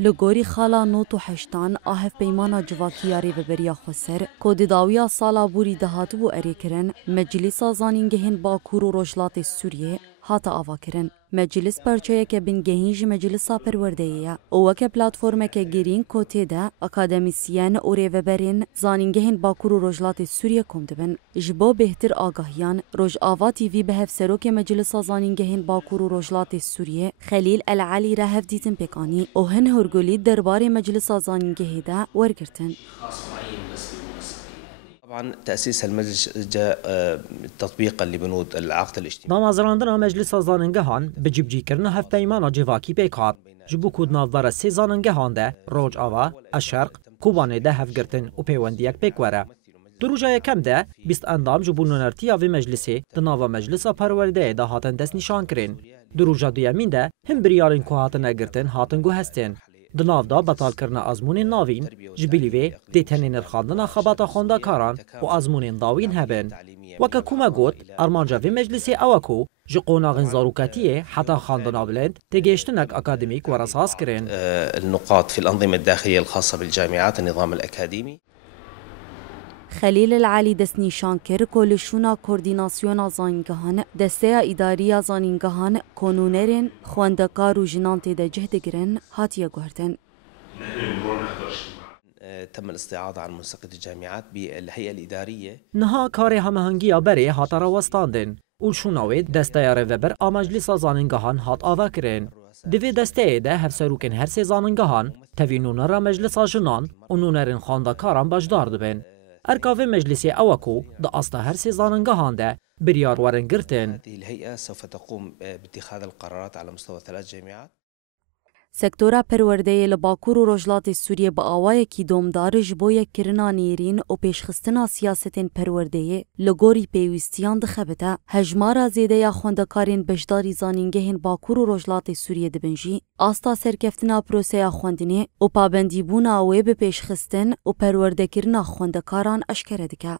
لگوری خالا نوت و حشتان آهف پیمانا جواکیاری ببریا خسر کود داویا سالا بوری دهات بو اری کرن مجلس زانینگهن باکور و رجلات سوریه هاتا آوا کرن. مجلس پرچه که بنگهینج مجلسا پروردهیه او که پلاتفورم که گیرین کوته ده اکادمیسیان و ریوبرین زانینگهن باکور و رجلات سوریه کمدبن جبو بهتر آگاهیان رج آوا تیوی به هفسرو که مجلسا زانینگهن باکور و رجلات سوریه خلیل العلی را هف دیتن پیکانی او هن هرگولی دربار مجلسا زانینگه ده ورگرتن. طبعا تأسيس المجلس جاء تطبيقا لبنود العقد الاجتماعي. نامازراندنا مجلس زاننگهان بجبجی کرنا هف پیمانا جواکی پیکات جبو کود نافدار سی زاننگهان ده روج آوا الشرق کوبانه ده هف گرتن و پیوندیک پیکوره. دروجای کم ده بیست اندام جبو نونرتیا و مجلسی دناوا مجلسا پرورده ده هاتن دست نشان کرن. دروجا دویمین ده هم بریارن که هاتن اگرتن هاتن گو هستن. دناف دا بطال کرنا آزمون ناوین جبیلیوی دیتنی نرخاندنا خباتا خوندا کاران و آزمون داوین هبن. وکا کوما گوت ارمانجا وی مجلسی اوکو جقونا غنزاروكاتية حتى خاندنا بلند تجيشتنك أكاديميك ورصاص كرين. النقاط في الأنظمة الداخلية الخاصة بالجامعات النظام الأكاديمي. خلیل العلی دست نیشان کر کلشونا کوردیناسیونا زانینگهان دسته اداری زانینگهان کانونرین خواندکار و جنان تیده جهد گرن هاتیه گوهرتن. تم الاستعاضة عن منسقة الجامعات بالهيئة الإدارية. نها کار هماهنگی بری هات را وستاندن. اولشوناوید دسته ریوبر آمجلس زانینگهان هات آوا کرن. دوی دسته ده هر سروکن هر سه زانینگهان توینون را مجلس جنان و نونرین خواندکاران بجدار دبن. ارکاو مجلسی اوکو دا استا هر سه زاننگهان ده بریار ورن گرتن. هذه الهيئة سوف تقوم باتخاذ القرارات على مستوى 3 جامعات. سکتورا پرورده لباکور و رجلات سوریه با آوای کی دومدار جبوی کرنا نیرین و پیشخستنا سیاستین پرورده لگوری پیوستیان دخبته هجمارا زیده یا خوندکارین بجداری زانینگهن باکور و رجلات سوریه دبنجی آستا سرکفتنا پروسیا خوندنه و پابندی بونا اوی به پیشخستن و پرورده کرنا خوندکاران اشکره دکه.